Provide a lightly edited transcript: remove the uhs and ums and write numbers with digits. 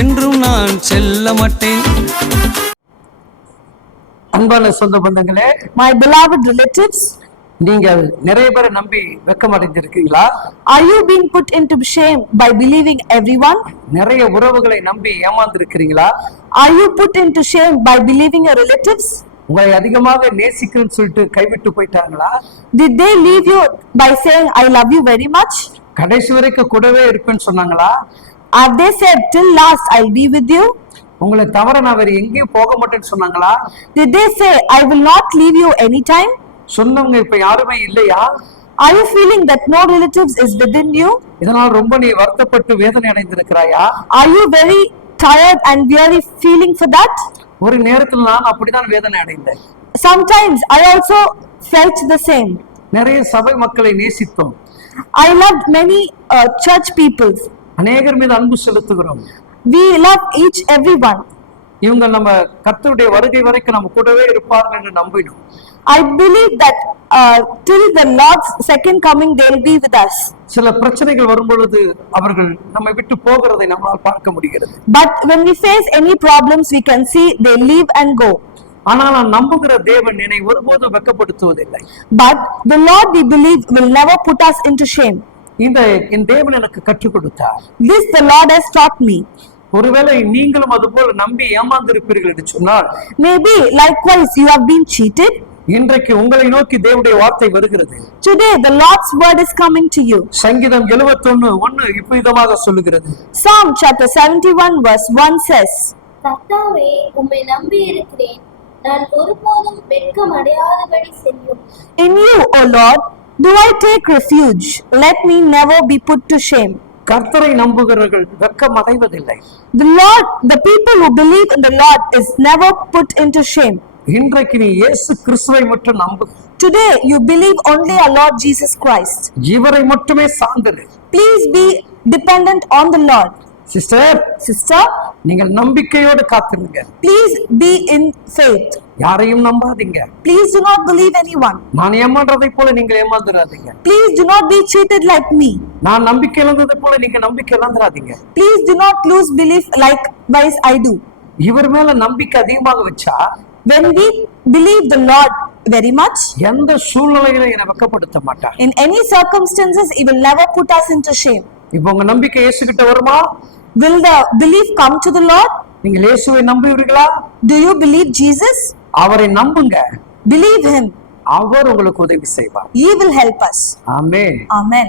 என்றும் நான் செல்ல மாட்டேன். அன்பான சொந்த பந்தங்களே, my beloved relatives, நீங்கள் நிறைய பேரை நம்பி வெட்கமடைந்திருக்கீங்களா? are you being put into shame by believing everyone? நிறைய உறவுகளை நம்பி ஏமாந்திருக்கிறீங்களா? Are you put into shame by believing your relatives? உங்களை அதிகமாக நேசிக்கிறேன்னு சொல்லிட்டு கைவிட்டு போயிட்டாங்களா? Did they leave you by saying I love you very much? கடைசி வரைக்கும் கூடவே இருப்பேன்னு சொன்னாங்களா? Have they said till last I'll be with you? உங்களை தவிர நான் வேற எங்கேயும் போக மாட்டேன்னு சொன்னாங்களா? Did they say I will not leave you anytime? சொன்னவங்க இப்ப யாருமே இல்லையா? Are you feeling that no relatives is within you? இதனால் ரொம்ப நீ வருத்தப்பட்டு வேதனை அடைந்திருக்கிறாயா? Are you very tired and weary feeling for that? ஒரு நேரத்தில் நான் அப்படிதான் வேதனை அடைந்தேன். Sometimes I also felt the same. நிறைய சபை மக்களை நேசித்தோம். I loved many church people. அநேகர் மீது அன்பு செலுத்துகிறோம். We love each everyone. இவங்க நம்ம கர்த்தருடைய வருகை வரைக்கும் நம்ம கூடவே இருப்பார்கள் என்று நம்பினோம். I believe that till the Lord's second coming they'll be with us. சில பிரச்சனைகள் வரும் பொழுது அவர்கள் நம்மை விட்டு போகிறதை நம்மால் பார்க்க முடிகிறது. But when we face any problems we can see they leave and go. ஆனால் நான் நம்புகிற தேவன் என்னை ஒருபோதும் வெட்கப்படுத்துவதில்லை. But the Lord we believe will never put us into shame. என் தேவன் எனக்கு கற்றுக் கொடுத்தார். This the Lord has taught me. ஒருவேளை நீங்களும் அதுபோல நம்பி ஏமாந்திருப்பீர்கள் என்று சொன்னால், maybe likewise you have been cheated. இன்றைக்கு உங்களை நோக்கி தேவனுடைய வார்த்தை வருகிறது. Today the Lord's word is coming to you. சங்கீதம் 71:1 இவ்விதமாக சொல்லுகிறது. Psalm chapter 71 verse 1 says, கர்த்தாவே உம்மை நம்பி இருக்கிறேன், நான் ஒருபோதும் வெட்கம் அடையாதபடி செய்யும். In you, O Lord, do I take refuge, let me never be put to shame. கர்த்தரை நம்புகிறவர்கள் வெட்கம் அடைவதில்லை. The people who believe in the Lord is never put into shame. இன்றைக்கு நீ இயேசு கிறிஸ்துவை மட்டும் நம்பு. Today you believe only our Lord Jesus Christ. இவரை மட்டுமே சார்ந்திரு. Please be dependent on the Lord. Sister, நீங்கள் நம்பிக்கையோடு காத்திருங்க. Please be in faith. யாரையும் நம்பாதீங்க. Please do not believe anyone. நான் ஏமாற்றதை போல நீங்கள் ஏமாந்துடாதீங்க. Please do not be cheated like me. நான் நம்பிக்கை இழந்ததை போல நீங்க நம்பிக்கை இழந்துடாதீங்க. Please do not lose belief likewise I do. இவர் மேல நம்பிக்கை அதிகமாக வச்சா, when we believe the Lord very much, எந்த சூழ்நிலையில என்னை வெட்கப்படுத்த மாட்டார். in any circumstances he will never put us into shame. இப்போ உங்க நம்பிக்கை இயேசு கிட்ட வருமா? Will the belief come to the Lord? நீங்கள் இயேசுவை நம்புவீர்களா? Do you believe Jesus? அவரை நம்புங்க. Believe him. அவர் உங்களுக்கு உதவி செய்வார். He will help us. Amen. Amen.